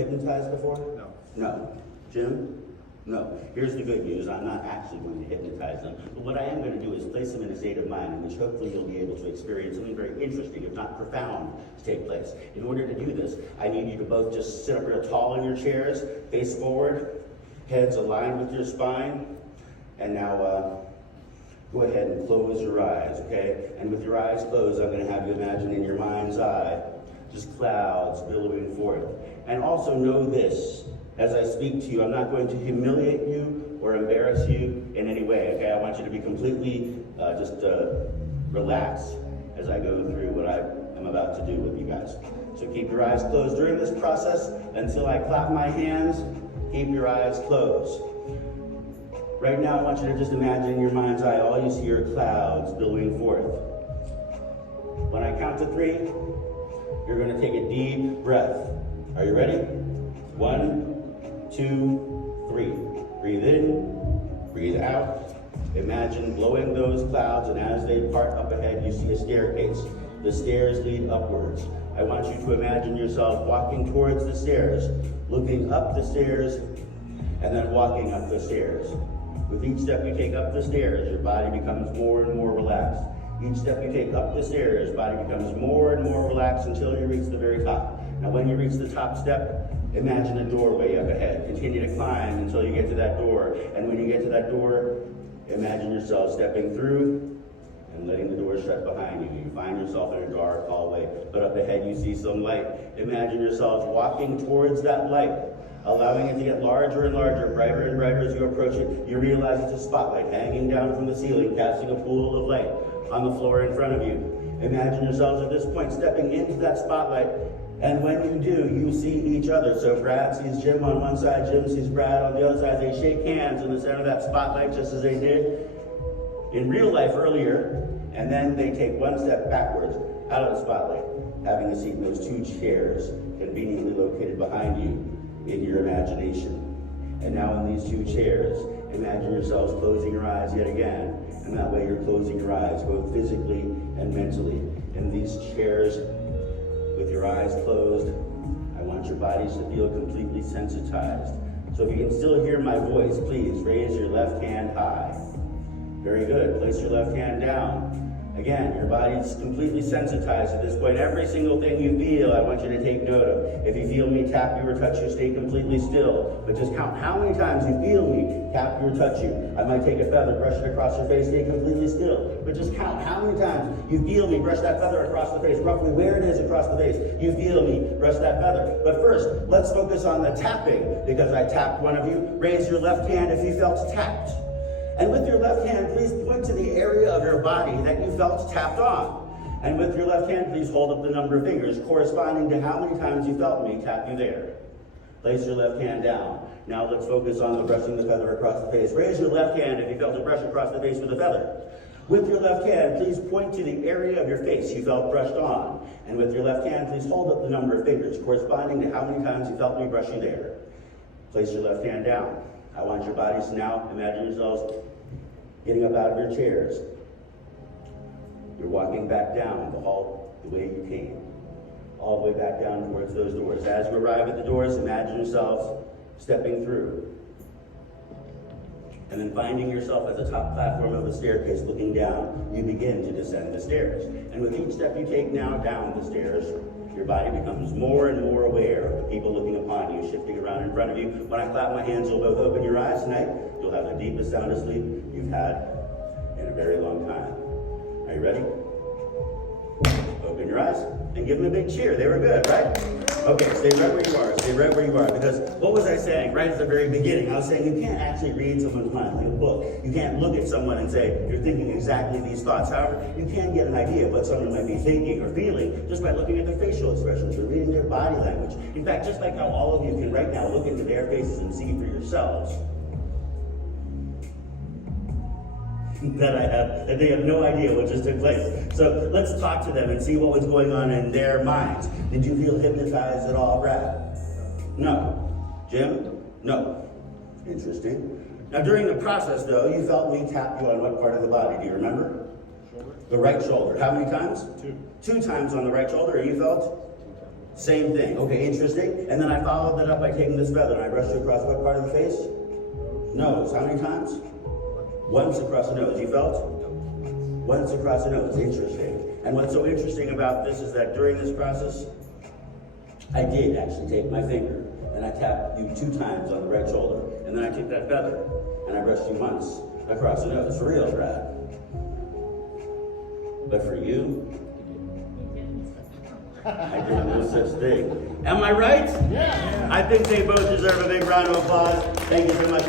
hypnotized before? No. No. Jim? No. Here's the good news. I'm not actually going to hypnotize them. But what I am going to do is place them in a state of mind in which hopefully you'll be able to experience something very interesting, if not profound, to take place. In order to do this, I need you to both just sit up real tall in your chairs, face forward, heads aligned with your spine. And now go ahead and close your eyes, okay? And with your eyes closed, I'm going to have you imagine in your mind's eye just clouds billowing forth. And also know this. As I speak to you, I'm not going to humiliate you or embarrass you in any way, okay? I want you to be completely relaxed as I go through what I am about to do with you guys. So keep your eyes closed during this process until I clap my hands. Keep your eyes closed. Right now, I want you to just imagine in your mind's eye, all you see are clouds billowing forth. When I count to 3, you're going to take a deep breath. Are you ready? 1, 2, 3. Breathe in, breathe out. Imagine blowing those clouds, and as they part up ahead, you see a staircase. The stairs lead upwards. I want you to imagine yourself walking towards the stairs, looking up the stairs, and then walking up the stairs. With each step you take up the stairs, your body becomes more and more relaxed. Each step you take up the stairs, body becomes more and more relaxed until you reach the very top. Now when you reach the top step, imagine a doorway up ahead. Continue to climb until you get to that door. And when you get to that door, imagine yourself stepping through and letting the door shut behind you. You find yourself in a dark hallway, but up ahead you see some light. Imagine yourself walking towards that light, allowing it to get larger and larger, brighter and brighter as you approach it. You realize it's a spotlight hanging down from the ceiling, casting a pool of light on the floor in front of you. Imagine yourselves at this point stepping into that spotlight, and when you do, you see each other. So Brad sees Jim on one side, Jim sees Brad on the other side. They shake hands in the center of that spotlight just as they did in real life earlier, and then they take one step backwards out of the spotlight, having a seat in those 2 chairs conveniently located behind you in your imagination. And now in these 2 chairs, imagine yourselves closing your eyes yet again. And that way you're closing your eyes both physically and mentally. In these chairs, with your eyes closed, I want your bodies to feel completely sensitized. So if you can still hear my voice, please raise your left hand high. Very good. Place your left hand down. Again, your body's completely sensitized at this point. Every single thing you feel, I want you to take note of. If you feel me tap you or touch you, stay completely still. But just count how many times you feel me tap you or touch you. I might take a feather, brush it across your face, stay completely still. But just count how many times you feel me brush that feather across the face, roughly where it is across the face. You feel me brush that feather. But first, let's focus on the tapping, because I tapped one of you. Raise your left hand if you felt tapped. And with your left hand, please point to the area of your body that you felt tapped on. And with your left hand, please hold up the number of fingers corresponding to how many times you felt me tap you there. Place your left hand down. Now let's focus on the brushing the feather across the face. Raise your left hand if you felt a brush across the face with a feather. With your left hand, please point to the area of your face you felt brushed on. And with your left hand, please hold up the number of fingers corresponding to how many times you felt me brush you there. Place your left hand down. I want your bodies to now imagine yourselves getting up out of your chairs. You're walking back down the hall the way you came, all the way back down towards those doors. As you arrive at the doors, imagine yourselves stepping through, and then finding yourself at the top platform of the staircase looking down, you begin to descend the stairs. And with each step you take now down the stairs, your body becomes more and more aware of the people looking upon you, shifting around in front of you. When I clap my hands, you'll both open your eyes tonight. You'll have the deepest sound of sleep you've had in a very long time. Are you ready? Open your eyes and give them a big cheer. They were good, right? Okay, stay right where you are. Stay right where you are. Because what was I saying right at the very beginning? I was saying you can't actually read someone's mind like a book. You can't look at someone and say, you're thinking exactly these thoughts. However, you can get an idea of what someone might be thinking or feeling just by looking at their facial expressions or reading their body language. In fact, just like how all of you can right now look into their faces and see for yourselves that they have no idea what just took place. So let's talk to them and see what was going on in their minds. Did you feel hypnotized at all, Brad? No. Jim? No. Interesting. Now during the process though, you felt me tap you on what part of the body? Do you remember? Shoulder. The right shoulder. How many times? 2. 2 times on the right shoulder, and you felt? Same thing. Okay, interesting. And then I followed that up by taking this feather and I brushed you across what part of the face? Nose. How many times? Once across the nose. You felt? Once across the nose. Interesting. And what's so interesting about this is that during this process, I did actually take my finger and I tapped you 2 times on the right shoulder. And then I took that feather and I brushed you once across the nose. For real, Brad. But for you, I did no such thing. Am I right? Yeah. I think they both deserve a big round of applause. Thank you so much.